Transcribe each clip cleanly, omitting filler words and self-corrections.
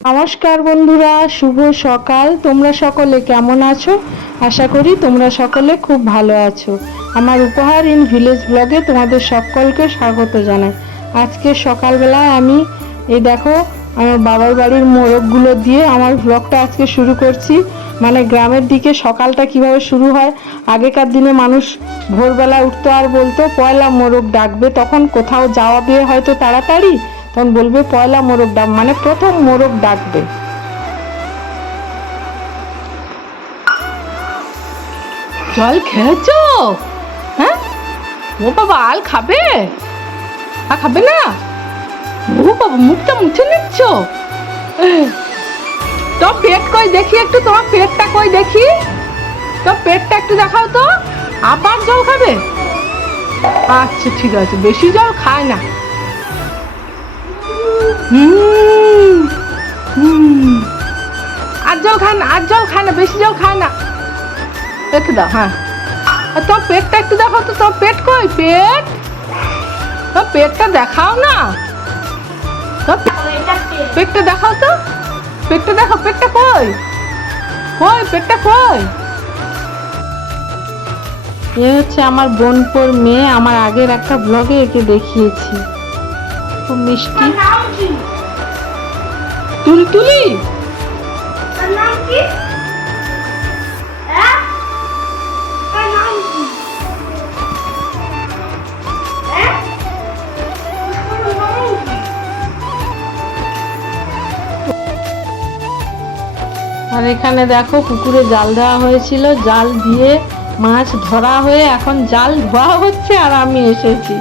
নমস্কার বন্ধুরা, শুভ সকাল। তোমরা সকলে কেমন আছো? আশা করি তোমরা সকলে খুব ভালো আছো। আমার উপহার ইন ভিলেজ ব্লগে তোমাদের সকলকে স্বাগত জানাই। আজকে সকালবেলায় আমি এই দেখো আমার বাবার বাড়ির মোরগগুলো দিয়ে আমার ব্লগটা আজকে শুরু করছি। মানে গ্রামের দিকে সকালটা কিভাবে শুরু হয়। আগেকার দিনে মানুষ ভোরবেলা উঠতো আর বলতো পয়লা মোরগ ডাকবে, তখন কোথাও যাওয়াবে হয়তো তাড়াতাড়ি, তখন বলবে পয়লা মোরগ ডাক, মানে প্রথম মোরগ ডাকবে। জল খেয়েছো? হ্যাঁ, ও বাবা আল খাবে? আর খাবে না? ও বাবা মুখটা মুছে নিচ্ছ? তো পেট কই দেখি একটু, তোমার পেটটা কই দেখি, তো পেটটা একটু দেখাও তো। আবার জল খাবে? আচ্ছা ঠিক আছে, বেশি জল খায় না। আর জল খায় না, আর জল খায় না, বেশি জল খায় না। একটু দাও, হ্যাঁ। আর তোর পেটটা একটু দেখাও তো, তোর পেট কই? পেট, তোর পেটটা দেখাও না, তোর পেটটা দেখাও তো, পেটটা দেখো, পেটটা কই? কই পেটটা কই? এ হচ্ছে আমার বোনপোর মেয়ে, আমার আগের একটা ব্লগে একে দেখিয়েছি, খুব মিষ্টি। তুলতুলি। আর এখানে দেখো পুকুরে জাল দেওয়া হয়েছিল, জাল দিয়ে মাছ ধরা হয়ে এখন জাল ধোয়া হচ্ছে আর আমি এসেছি।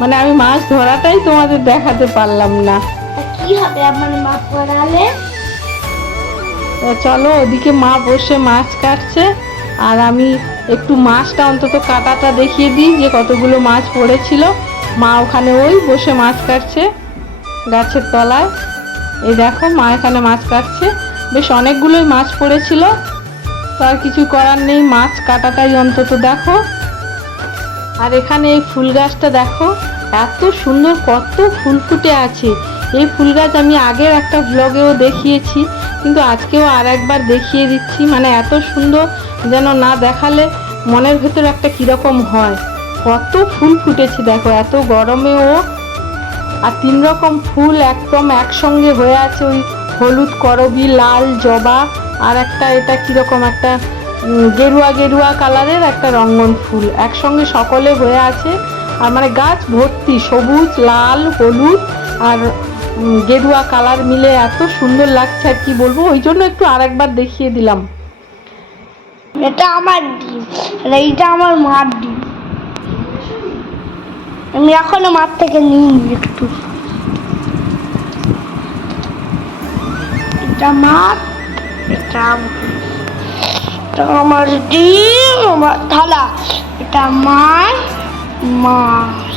মানে আমি মাছ ধরাটাই তোমাদের দেখাতে পারলাম না। কি হবে আমার মা পড়ালে? তো চলো, ওদিকে মা বসে মাছ কাটছে আর আমি একটু মাছটা অন্তত কাটাটা দেখিয়ে দিই যে কতগুলো মাছ পড়েছিল। মা ওখানে ওই বসে মাছ কাটছে গাছের তলায়। এই দেখো মা এখানে মাছ কাটছে, বেশ অনেকগুলোই মাছ পড়েছিল। তো আর কিছু করার নেই, মাছ কাটাটাই অন্তত দেখো। আর এখানে এই ফুল গাছটা দেখো, এত সুন্দর, কত ফুল ফুটে আছে। এই ফুল গাছ আমি আগের একটা ব্লগেও দেখিয়েছি, কিন্তু আজকেও আর একবার দেখিয়ে দিচ্ছি। মানে এত সুন্দর, যেন না দেখালে মনের ভেতর একটা কীরকম হয়। কত ফুল ফুটেছে দেখো এত গরমেও। আর 3 রকম ফুল একদম একসঙ্গে হয়ে আছে, ওই হলুদ করবি, লাল জবা, আর একটা এটা কীরকম একটা গেরুয়া গেরুয়া কালারের একটা রঙ্গন ফুল, একসঙ্গে সকলে হয়ে আছে। আর মানে গাছ ভর্তি সবুজ, লাল, হলুদ আর গেরুয়া কালার মিলে এত সুন্দর লাগছে আর কি বলবো। ওই জন্য একটু আর একবার দেখিয়ে দিলাম। এটা আমার ডিম, আর এইটা আমার মার ডিম। আমি এখনো মার থেকে নিই একটু। এটা মার, এটা আমার ডিম, আমার থালা। এটা আমার মাছ,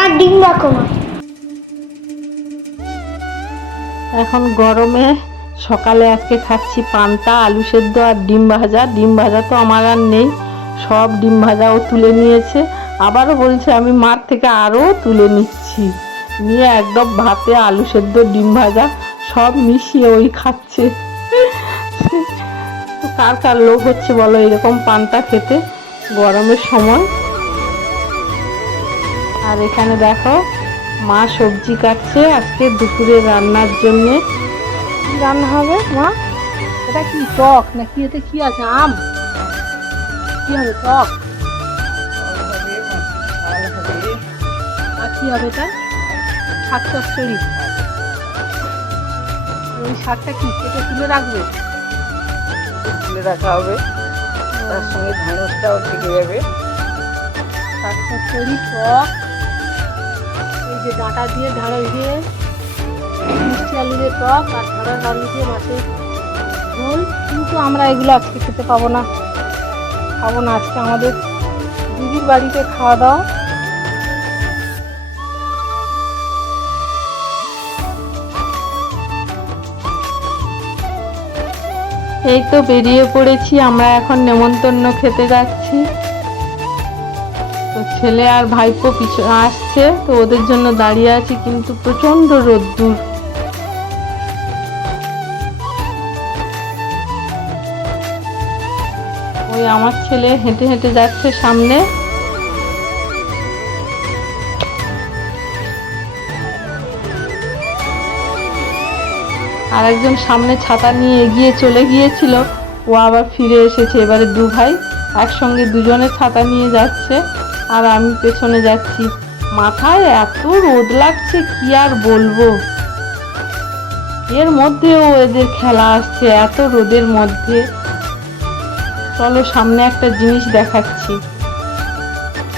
আর ডিম দেখো মা। এখন গরমে সকালে আজকে খাচ্ছি পান্তা, আলু সেদ্ধ আর ডিম ভাজা। ডিম ভাজা তো আমার আর নেই, সব ডিম ভাজাও তুলে নিয়েছে। আবারও বলছে আমি মার থেকে আরও তুলে নিচ্ছি, নিয়ে একদম ভাতে আলু সেদ্ধ ডিম ভাজা সব মিশিয়ে ওই খাচ্ছে। তো কার কার লোভ হচ্ছে বলো এরকম পান্তা খেতে গরমের সময়। আর এখানে দেখো মা সবজি কাটছে আজকে দুপুরে রান্নার জন্যে। কি রান্না হবে মা? এটা কি টক নাকি? এতে কি আছে? আম? কি হবে? টক? আর কি হবে এটা? শাক চচ্চড়ি। ওই শাকটা কি কেটে তুলে রাখবে? তুলে রাখা হবে, তার সঙ্গে ঢ্যাঁড়সটাও থেকে যাবে। শাক চচ্চড়ি, টক, এই যে ডাঁটা দিয়ে, ঢ্যাঁড়স দিয়ে, মিষ্টি আলু দিয়ে টক, আর ঢ্যাঁড়স আলু দিয়ে মাছের ঝোল। কিন্তু আমরা এগুলো আজকে খেতে পাবো না, খাবো না আজকে। আমাদের দিদির বাড়িতে খাওয়া দাওয়া। এই তো বেরিয়ে পড়েছি আমরা, এখন নেমন্তন্ন খেতে যাচ্ছি। তো ছেলে আর ভাইপো পিছনে আসছে, তো ওদের জন্য দাঁড়িয়ে আছি, কিন্তু প্রচন্ড রোদ্দুর। ওই আমার ছেলে হেঁটে হেঁটে যাচ্ছে সামনে। আর একজন সামনে ছাতা নিয়ে এগিয়ে চলে গিয়েছিল, ও আবার ফিরে এসেছে। এবারে দু ভাই একসঙ্গে দুজনে ছাতা নিয়ে যাচ্ছে, আর আমি পেছনে যাচ্ছি। মাথায় এত রোদ লাগছে, কি আর বলবো। এর মধ্যেও এদের খেলা আসছে এত রোদের মধ্যে। চলো সামনে একটা জিনিস দেখাচ্ছি।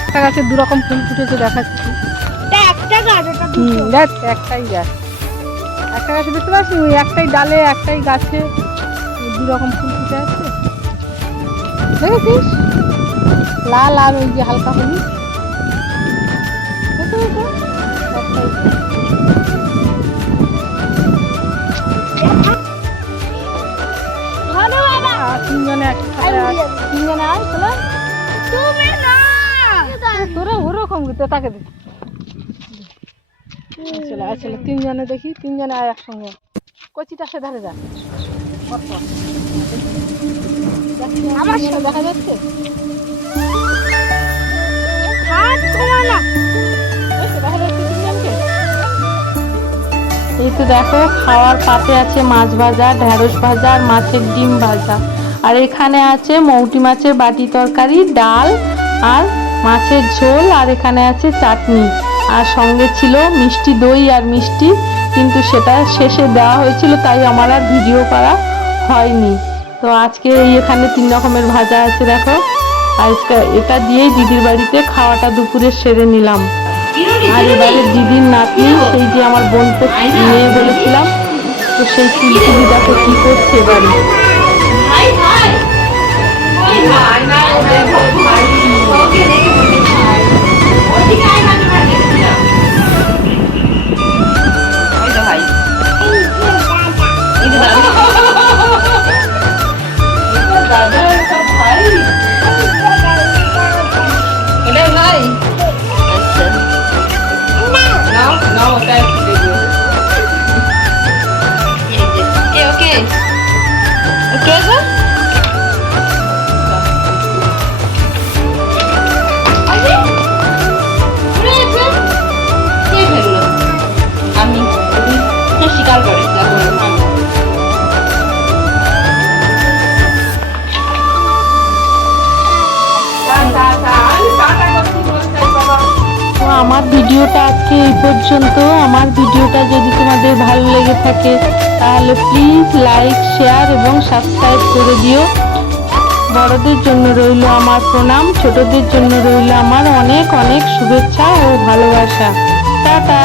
একটা গাছে দু রকম ফুল ফুটেছে দেখাচ্ছি। একটা গাছ, এটা দেখ একটাই গাছ, একটা গাছে দেখতে পাচ্ছি ওই একটাই ডালে একটাই গাছে দু রকম ফুল ফুটে আছে, দেখেছিস? লাল আর ওই যে হালকা হলুদ। তিনজনে তিনজনে আয় চলে, তোরা ওরকম তাকে দেখি চলে আসলে তিনজনে দেখি, তিনজনে আয় একসঙ্গে। কচিটা সে ধারে যা, আমার সাথে দেখা যাচ্ছে। এই তো দেখো, খাওয়ার পাতে আছে মাছ ভাজা, ঢেঁড়স ভাজা আর মাছের ডিম ভাজা। আর এখানে আছে মৌটি মাছের বাটি তরকারি, ডাল আর মাছের ঝোল, আর এখানে আছে চাটনি। আর সঙ্গে ছিল মিষ্টি দই আর মিষ্টি, কিন্তু সেটা শেষে দেওয়া হয়েছিল, তাই আমার আর ভিডিও করা হয়নি। তো আজকে এই এখানে 3 রকমের ভাজা আছে দেখো। আজকে এটা দিয়েই দিদির বাড়িতে খাওয়াটা দুপুরে সেরে নিলাম। আর এবারে দিদির নাতনি, সেই যে আমার বোনকে মেয়ে বলেছিলাম, তো সেই ফুলকুলি দেখো কি করছে এবারে। শিকার করে আমার ভিডিওটা আজকে এই পর্যন্ত। আমার ভিডিওটা যদি তোমাদের ভালো লেগে থাকে তাহলে প্লিজ লাইক, শেয়ার এবং সাবস্ক্রাইব করে দিও। বড়দের জন্য রইল আমার প্রণাম, ছোটদের জন্য রইল আমার অনেক অনেক শুভেচ্ছা ও ভালোবাসা। টাটা।